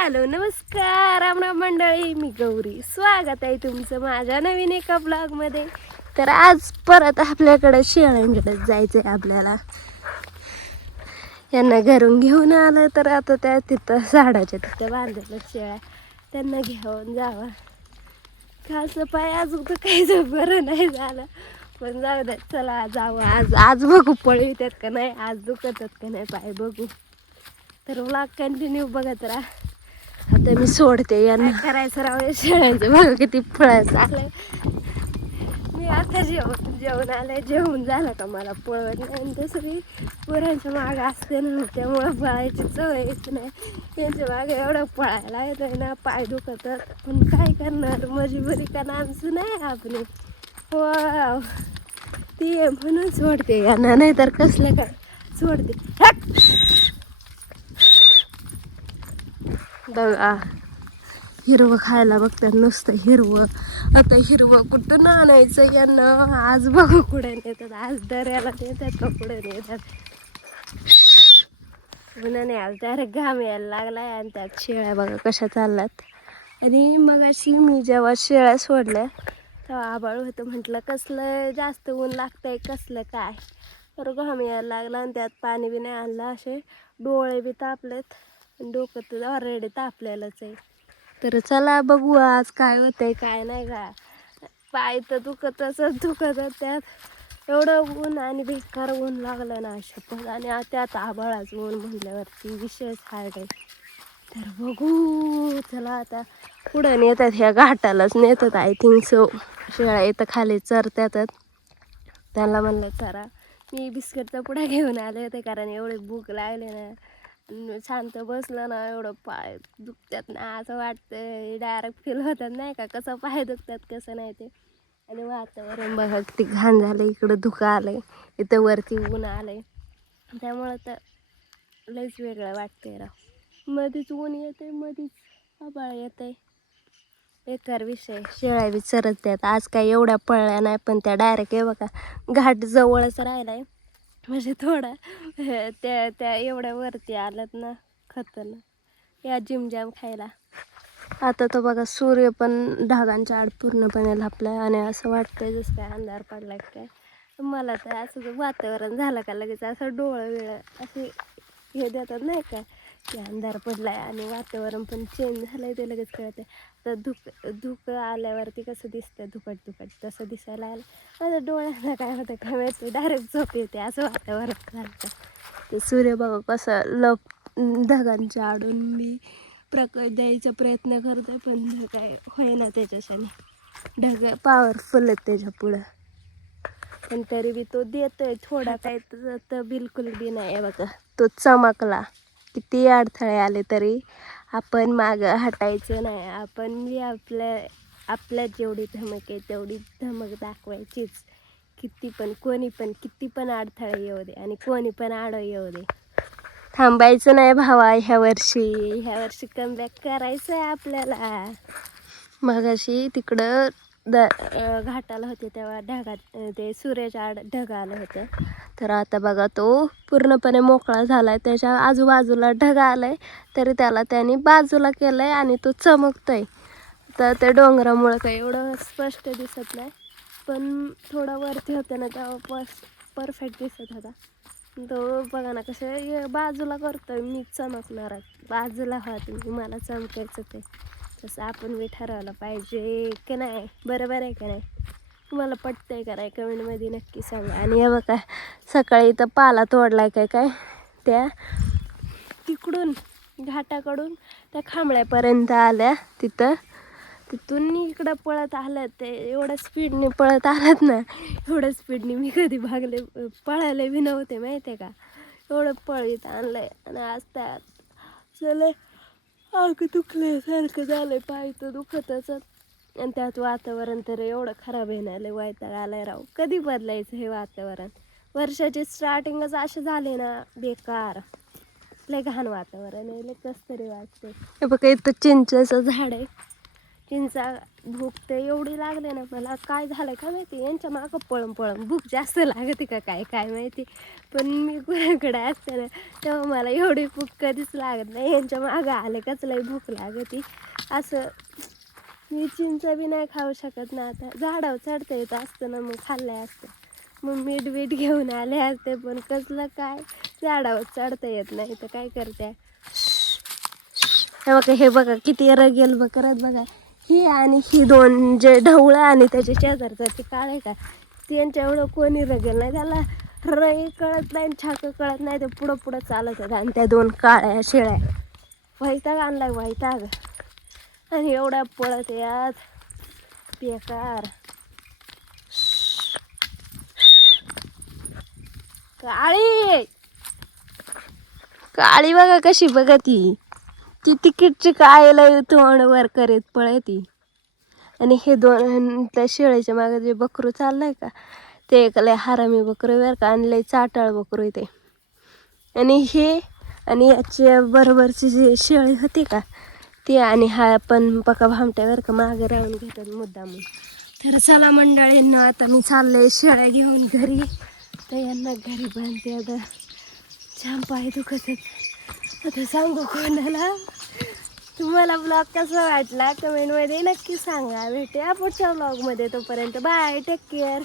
Hello नमस्कार राम राम मंडळी, मी गौरी. स्वागत आहे तुमचं माझ्या नवीन एका ब्लॉगमध्ये. तर आज परत आपल्याकडे शेळ्यांकडे जायचं आहे आपल्याला. यांना घरून घेऊन आलं तर आता त्या तिथं झाडाच्या तिथं बांधलेल्या शेळ्या, त्यांना घेऊन जावं. खासं पाय अजून तर काहीच बरं नाही झालं, पण जाऊ द्या, चला जावं. आज आज बघू पळवितात का नाही, आज दुखतात का नाही पाय बघू. तर ब्लॉग कंटिन्यू बघत राहा. आता मी सोडते यांना. करायचं राव शेळ्यांचं, बघा किती फळाचं आलंय. मी आता जेवण आलंय, जेवण झालं का मला पळवत नाही. आणि तसं पोरांच्या मागं असते ना, त्यामुळं पळायची सवय येत नाही. त्यांच्या मागे एवढं पळायला येत ना, पाय दुखतात. पण काय करणार, मजबुरी का नामचं नाही आपण. हो ती आहे म्हणून सोडते यांना, नाही तर कसलं काय सोडते. बघा हिरवं खायला बघतात, नुसतं हिरवं. आता हिरवं कुठं आणायचं यांना. आज बघू कुठे नेतात, आज दर्याला नेतात का कुठे नेतात. उन्हाने आज डायरेक्ट घाम यायला लागलाय. आणि त्यात शेळ्या बघा कशा चालल्यात. आणि मग अशी मी जेव्हा शेळ्या सोडल्या तेव्हा आबाळ होतं, म्हटलं कसलं जास्त ऊन लागतंय, कसलं काय. तर घाम यायला लागला आणि त्यात पाणी बी नाही आणलं. असे डोळे बी तापलेत, डोकं तर ऑलरेडी तापलेलंच आहे. तर चला बघू आज काय होतंय काय नाही का. पाय तर दुखतच त्यात एवढं ऊन आणि बेकार ऊन लागलं ना शपथ. आणि त्यात आभाळाचं ऊन म्हटल्यावरती विशेष हार्ड आहे. तर बघू चला आता पुढं नेतात, ह्या घाटालाच नेतात आय थिंक सो. शेळ्या इथं खाली चरतात. त्यांना म्हणलं चरा. मी बिस्किटचा पुढा घेऊन आले होते, कारण एवढे भूक लागले ना. शांत बसलं ना, एवढं पाय दुखतात ना, असं वाटतं डायरेक्ट फील होतात नाही का, कसं पाय दुखतात कसं नाही ते. आणि वातावरण बघा किती घाण झालं, इकडं धुकं आलंय, इथं वरती ऊन आलंय. त्यामुळं तर लईच वेगळं वाटतंय राव. मध्येच ऊन येते, मध्येच आभाळ येते. बेकार विषय. शेळ्या बी चरत्यात आज काही एवढ्या पळल्या नाही, पण त्या डायरेक्ट आहे बघा घाट जवळच राहिलाय. म्हणजे थोडा त्या एवढ्या वरती आल्यात ना खतरनाक, या जिमजाम खायला. आता तर बघा सूर्य पण ढगांच्या आड पूर्णपणे लपलाय. आणि असं वाटतंय जसं काय अंधार पडलाय काय. मला तर असं वातावरण झालं का लगेच असं डोळं वेळ असे हे देतात नाही का, की अंधार पडलाय आणि वातावरण पण चेंज झालंय, ते लगेच कळते. तर धुकं आल्यावरती कसं दिसतं धुकट तसं दिसायला आलं. माझ्या डोळ्यांना काय होतं काय माहिती, डायरेक्ट झोप येते असं वातावरण झालं. ते सूर्य बघा कसं ढगांच्या आडून मी द्यायचा प्रयत्न करतोय, पण काय होईना त्याच्याशाने. ढग पॉवरफुल आहेत त्याच्या पुढं, पण तरी बी तो देतोय थोडा. काय तर बिलकुल बी नाही आहे बघा, तो चमकला. किती अडथळे आले तरी आपण मागं हटायचं नाही. आपण बी आपल्यात जेवढी धमक आहे तेवढी धमक दाखवायचीच. कोणी पण किती पण अडथळे येऊ दे आणि कोणी पण आडं येऊ दे, थांबायचं नाही भावा. ह्या वर्षी कमबॅक करायचं आहे आपल्याला. मगाशी तिकडं घाटाला होते तेव्हा ढगात ते सूर्याच्या आड ढग आलं होतं. तर आता बघा तो पूर्णपणे मोकळा झालाय, त्याच्या आजूबाजूला ढग आलाय तरी त्याला त्यांनी बाजूला केलंय आणि तो चमकतोय. तर ते डोंगरामुळं काही एवढं स्पष्ट दिसत नाही, पण थोडा वरती होतं ना तेव्हा परफेक्ट दिसत होता. तो बघा ना कसं बाजूला करतोय, मी चमकणार आहे, बाजूला व्हा तुम्ही, मला चमकायचं ते. तसं आपण बी ठरवलं पाहिजे की नाही, बरोबर आहे का नाही. तुम्हाला पटतंय का नाही कमेंटमध्ये नक्की सांगा. आणि हे बघा सकाळी इथं पाला तोडलाय काय त्या तिकडून घाटाकडून त्या खांबळ्यापर्यंत आल्या. तिथून इकडं पळत आलं, ते एवढ्या स्पीडने पळत आलात ना, एवढ्या स्पीडने मी कधी पळायला बी नव्हते माहिती आहे का. एवढं पळीत आणलंय आणि आज त्यात चले अगं दुखल्यासारखं झालंय, पाय तर दुखतच. आणि त्यात वातावरण तर एवढं खराब येणार, वैताग आलाय राव. कधी बदलायचं हे वातावरण. वर्षाची स्टार्टिंगच असे झाले ना बेकार, लय घाण वातावरण आहे, लय कसं तरी वाटते. हे बघा इथं चिंचेचं झाड आहे, चिंचा भूक तर एवढी लागली ना मला, काय झालं काय माहिती, यांच्या मागं पळून पळून भूक जास्त लागते का काय माहिती. पण मी कुणाकडे असते ना तेव्हा मला एवढी भूक कधीच लागत नाही, यांच्या मागं आले काच लई भूक लागते. असं मी चिंचा बी नाही खाऊ शकत ना, आता झाडावर चढता येत असतं ना मग खाल्लं असतं, मग मीठ बीठ घेऊन आले असते, पण कसलं काय झाडावर चढता येत नाही तर काय करते. हे बघा किती रगेल करत बघा. ही आणि ही दोन जे ढवळं आणि त्याचे शेजारचं ते काळे का, त्यांच्या एवढं कोणी रगेल नाही, त्याला रई कळत नाही छाक कळत नाही, ते पुढं पुढं चालत आहेत. आणि त्या दोन काळ्या शेळ्या वैताग आणलाय वैताग, आणि एवढ्या पळत यात बेकार. काळी काळी बघा कशी बघा ती तिकीटची काय लय तोंड वर करीत पळती. आणि हे दोन त्या शेळीच्या मागे जे बकरू चाललंय का, ते एक लय हरामी बकरू बर का, आणि लय चाटाळ बकरू ते. आणि हे आणि याच्या बरोबरची जी शेळी होती का ती, आणि हा पण पका भामट्यावर का मागे राहून घेतात मुद्दामून. तर चला मंडळींनो, आता मी चालले शेळ्या घेऊन घरी, तर यांना घरी बांधते. आता छान पाय दुखत आता सांगू कोणाला. तुम्हाला ब्लॉग कसा वाटला कमेंटमध्ये नक्की सांगा. भेटूया पुढच्या ब्लॉगमध्ये, तोपर्यंत बाय, टेक केअर.